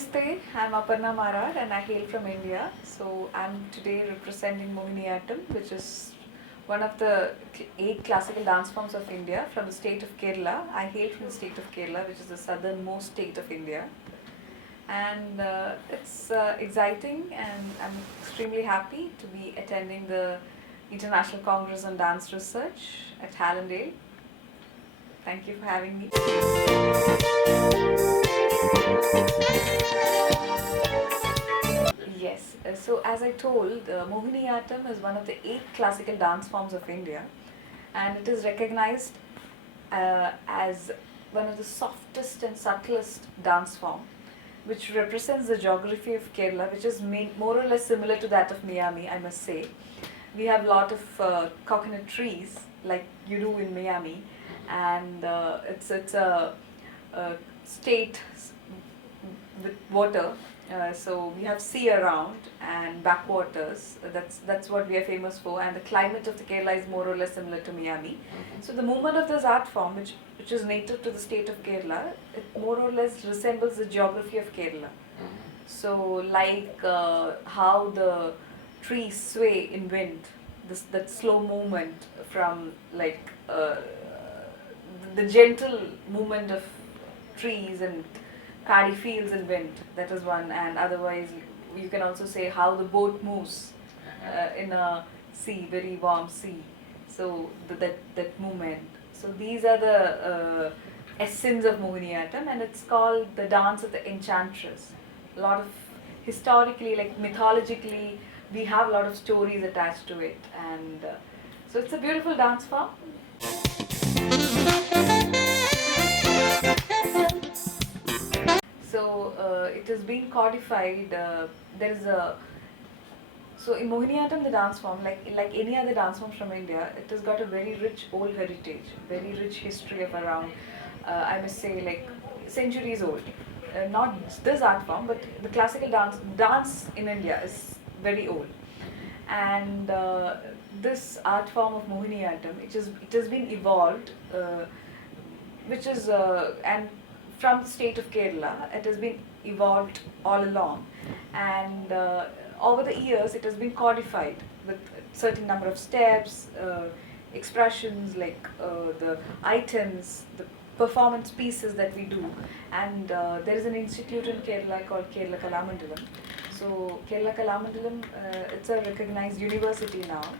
Namaste, I'm Aparna Marar and I hail from India. So I'm today representing Mohiniyattam, which is one of the 8 classical dance forms of India from the state of Kerala. I hail from the state of Kerala, which is the southernmost state of India. And it's exciting, and I'm extremely happy to be attending the International Congress on Dance Research at Hallandale. Thank you for having me. Yes, so as I told, Mohiniyattam is one of the 8 classical dance forms of India, and it is recognized as one of the softest and subtlest dance form, which represents the geography of Kerala, which is more or less similar to that of Miami, I must say. We have a lot of coconut trees, like you do in Miami, and it's a state with water. So we have sea around and backwaters. That's what we are famous for. And the climate of the Kerala is more or less similar to Miami. So the movement of this art form, which is native to the state of Kerala, it more or less resembles the geography of Kerala. So like how the trees sway in wind, that slow movement from like the gentle movement of trees and paddy fields in wind, that is one. And otherwise you can also say how the boat moves in a sea, very warm sea. So that movement. So these are the essence of Mohiniyattam, and it's called the dance of the enchantress. A lot of historically, like mythologically, we have a lot of stories attached to it, and so it's a beautiful dance form. So it has been codified. There is a so in Mohiniyattam, the dance form, like any other dance forms from India, it has got a very rich old heritage, very rich history of around, I must say, like centuries old. Not this art form, but the classical dance in India is very old. And this art form of Mohiniyattam, it has been evolved, which is and from the state of Kerala, it has been evolved all along, and over the years it has been codified with certain number of steps, expressions, like the items, the performance pieces that we do. And there is an institute in Kerala called Kerala Kalamandalam. So Kerala Kalamandalam, it's a recognized university now,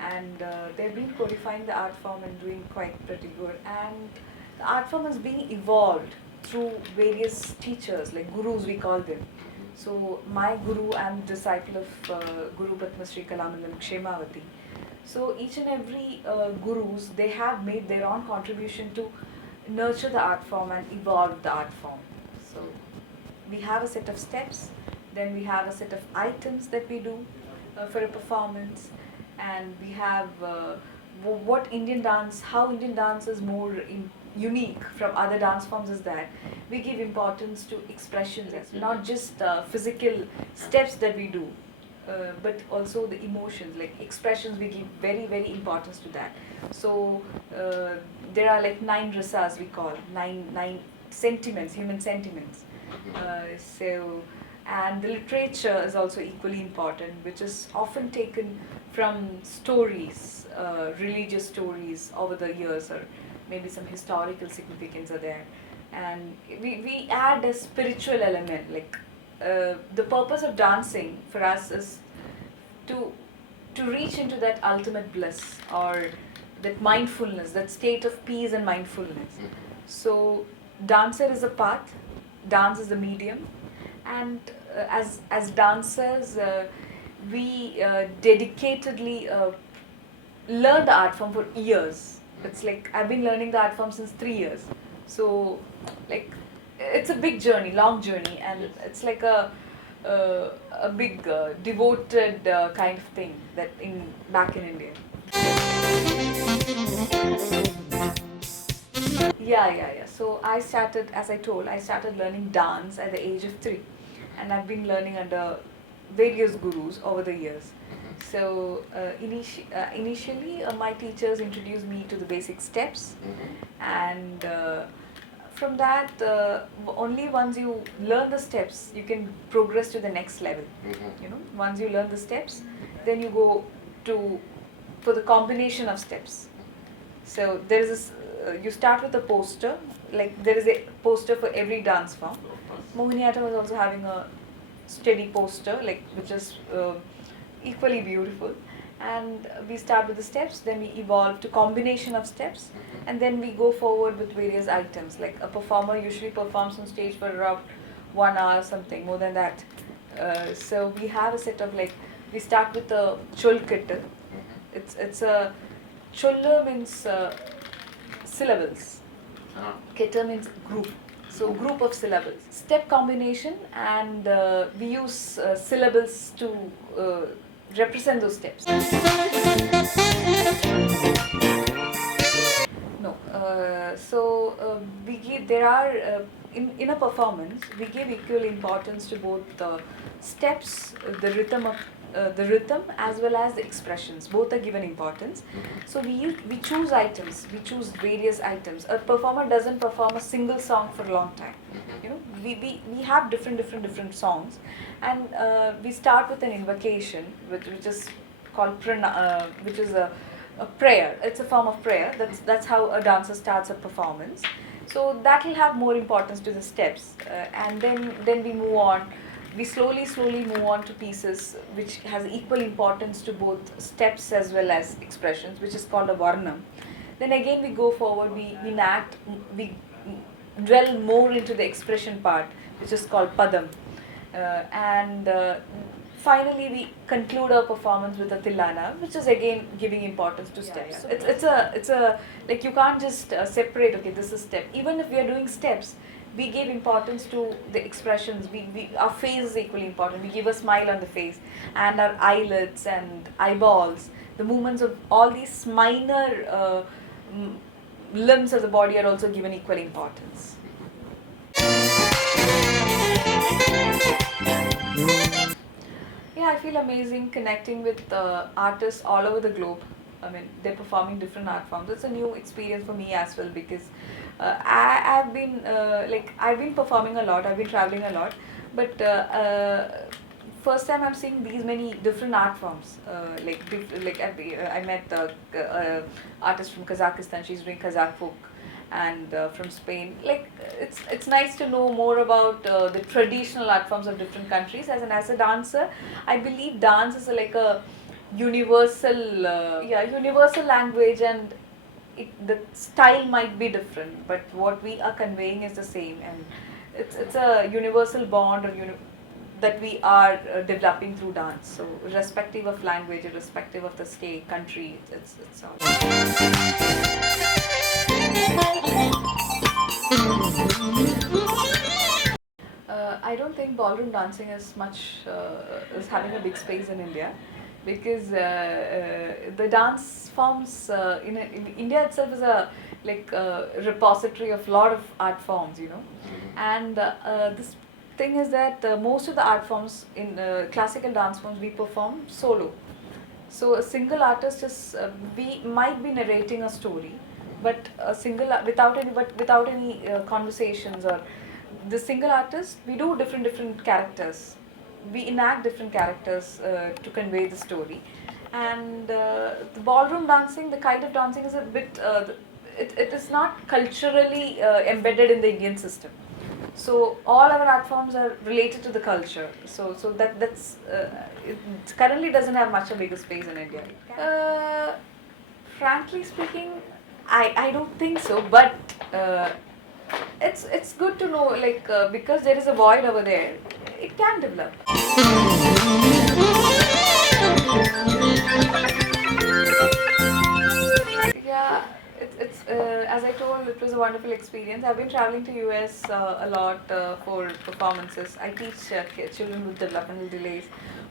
and they've been codifying the art form and doing quite pretty good. And the art form is being evolved through various teachers, like gurus we call them. So my guru, I'm disciple of Guru Padma Shri Kalamandalam Kshemavati. So each and every gurus, they have made their own contribution to nurture the art form and evolve the art form. So we have a set of steps, then we have a set of items that we do for a performance, and we have what Indian dance, how Indian dance is more unique from other dance forms is that we give importance to expressions, not just physical steps that we do, but also the emotions, like expressions, we give very importance to that. So there are like 9 rasas, we call nine sentiments, human sentiments. So and the literature is also equally important, which is often taken from stories, religious stories over the years, or maybe some historical significance are there. And we add a spiritual element, like the purpose of dancing for us is to reach into that ultimate bliss, or that mindfulness, that state of peace and mindfulness. So dancer is a path, dance is the medium, and as dancers, we dedicatedly learn the art form for years. It's like I've been learning the art form since 3 years. So like it's a big journey, long journey, and it's like a big devoted kind of thing that back in India. Yeah. So I started, as I told, I started learning dance at the age of 3, and I've been learning under various gurus over the years. So initially, my teachers introduced me to the basic steps, and from that, only once you learn the steps, you can progress to the next level. You know, once you learn the steps, then you go to for the combination of steps. So there is this, you start with a poster, like there is a poster for every dance form. Mohiniyattam is also having a steady poster, like which is equally beautiful. And we start with the steps, then we evolve to combination of steps, and then we go forward with various items. Like a performer usually performs on stage for around 1 hour or something, more than that. So we have a set of, like, we start with the chulkit. It's a cholla means syllables. Ketta means group. So group of syllables. Step combination, and we use syllables to represent those steps. No. We give, there are in a performance we give equal importance to both the steps, the rhythm as well as the expressions. Both are given importance. So we choose items. We choose various items. A performer doesn't perform a single song for a long time. You know, we have different songs, and we start with an invocation, which is called which is a prayer. It's a form of prayer. That's how a dancer starts a performance. So that will have more importance to the steps, and then we move on. We slowly move on to pieces which has equal importance to both steps as well as expressions, which is called a varnam. Then again we go forward. We dwell more into the expression part, which is called padam, and finally we conclude our performance with a tilana, which is again giving importance to steps. It's a like, you can't just separate, okay, this is step. Even if we are doing steps, we give importance to the expressions. Our face is equally important. We give a smile on the face, and our eyelids and eyeballs, the movements of all these minor limbs of the body are also given equal importance. Yeah, I feel amazing connecting with artists all over the globe. I mean, they're performing different art forms. It's a new experience for me as well, because I've been performing a lot. I've been traveling a lot, but first time I'm seeing these many different art forms. I met the artist from Kazakhstan. She's doing Kazakh folk, and from Spain. Like, it's nice to know more about the traditional art forms of different countries. As a dancer, I believe dance is like a universal language, and the style might be different, but what we are conveying is the same, and it's a universal bond that we are developing through dance. So irrespective of language, irrespective of the state, country, it's all. I don't think ballroom dancing is having a big space in India, because the dance forms in India itself is a repository of lot of art forms, you know, and this thing is that most of the art forms in classical dance forms we perform solo. So a single artist is we might be narrating a story, but without any conversations, or the single artist, we do different characters. We enact different characters to convey the story. And the ballroom dancing, the kind of dancing is a bit it is not culturally embedded in the Indian system. So all our art forms are related to the culture. So that's it currently doesn't have much a bigger space in India. Frankly speaking, I don't think so. But it's good to know, because there is a void over there, it can develop. Yeah, it's as I told, it was a wonderful experience. I've been traveling to US a lot for performances. I teach children with developmental delays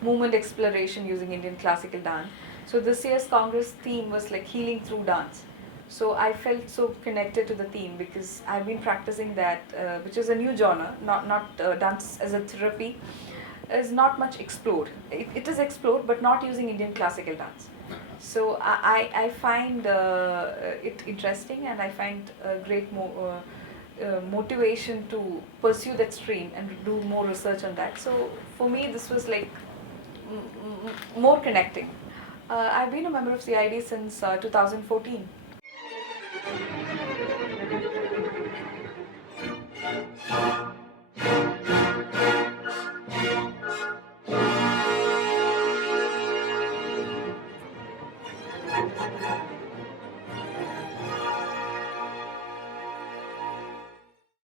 movement exploration using Indian classical dance. So this year's Congress theme was like healing through dance. So I felt so connected to the theme, because I've been practicing that, which is a new genre. Not dance as a therapy is not much explored. It is explored, but not using Indian classical dance. So I find it interesting, and I find great motivation to pursue that stream and do more research on that. So for me, this was like more connecting. I've been a member of CID since 2014.